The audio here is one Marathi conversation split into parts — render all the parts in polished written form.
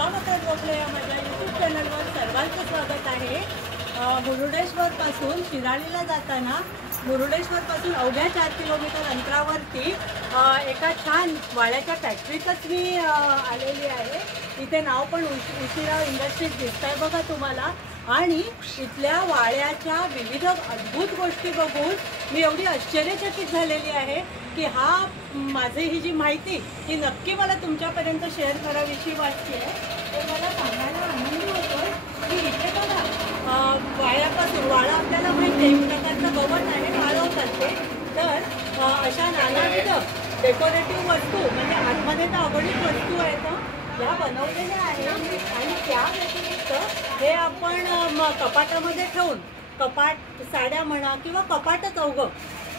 दीपा मकर गोखले या माझ्या यूट्यूब चॅनलवर सर्वांचं स्वागत आहे। मुरुडेश्वरपासून शिराळीला जाताना मुरुडेश्वरपासून अवघ्या 4 किलोमीटर अंतरावरती एका छान वाळ्याच्या फॅक्टरीतच मी आलेली आहे। इथे नाव पण उशिरा इंडस्ट्रीज दिसतंय बघा तुम्हाला। आणि इथल्या वाळ्याच्या विविध अद्भुत गोष्टी बघून मी एवढी आश्चर्यचकित झालेली आहे की माझी ही जी माहिती ही नक्की मला तुमच्यापर्यंत शेअर करावीशी वाटते आहे। ते मला सांगायला आनंद होतो की इथे बघा वाळ्यापासून वाळा आपल्याला माहिती आहे एक प्रकारचं गवत आहे, वाळवतात ते। तर अशा नाना डेकोरेटिव्ह वस्तू म्हणजे आतमध्ये तर अगणित वस्तू आहेत या बनवलेल्या आहेत। आणि त्या व्यतिरिक्त हे आपण कपाटामध्ये ठेवून कपाट साड्या म्हणा किंवा कपाटच अवघं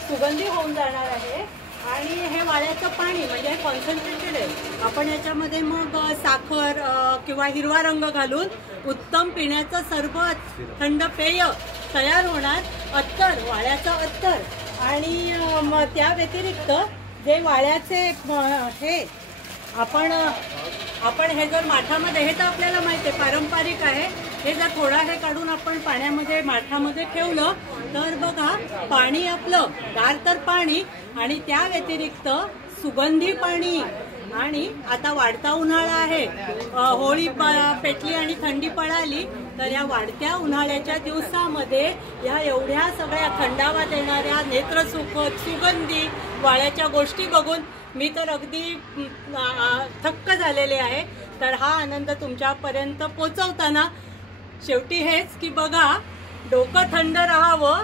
सुगंधी होऊन जाणार आहे। आणि हे वाळ्याचं पाणी म्हणजे हे कॉन्सन्ट्रेटेड आहे। आपण याच्यामध्ये मग साखर किंवा हिरवा रंग घालून उत्तम पिण्याचं सरबत थंड पेय तयार होणार। अत्तर वाळ्याचं अत्तर आणि त्या व्यतिरिक्त जे वाळ्याचे हे आपण हे जर माठामध्ये हे तर आपल्याला माहिती आहे पारंपरिक आहे। हे जर थोडा हे काढून आपण पाण्यामध्ये माठामध्ये ठेवलं तर बघा पाणी आपलं गार तर पाणी आणि त्या व्यतिरिक्त सुगंधी पाणी। आणि आता वाढता उन्हाळा आहे, होळी पेटली आणि थंडी पळाली तर या वाढत्या उन्हाळ्याच्या दिवसामध्ये या एवढ्या सगळ्या थंडावा देणाऱ्या नेत्रसुखद सुगंधी वाळ्याच्या गोष्टी बघून मी तर अगदी थक्क झालेले आहे। तर हा आनंद तुमच्यापर्यंत पोचवताना शेवटी हेच की बघा डोकं थंड राहावं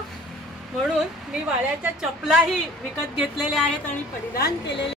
म्हणून मी वाळ्याच्या चपलाही विकत घेतलेल्या आहेत आणि परिधान केलेले